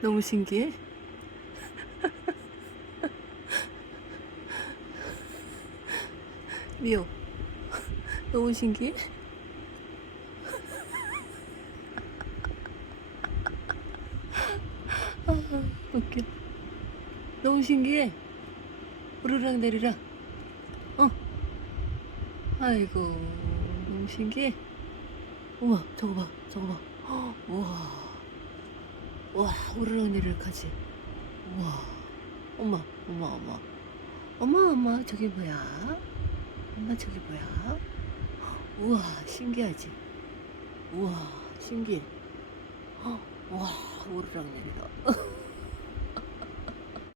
너무 신기해. 미호, 너무 신기해. 아, 웃겨. 너무 신기해. 오르락 내리락. 어, 아이고, 너무 신기해. 우와, 저거 봐, 저거 봐. 헉, 우와, 와, 오르락 내리락 하지. 우와, 엄마, 엄마, 엄마. 엄마, 엄마, 저게 뭐야? 엄마, 저게 뭐야? 우와, 신기하지? 우와, 신기해. 헉, 우와, 오르락 내리락.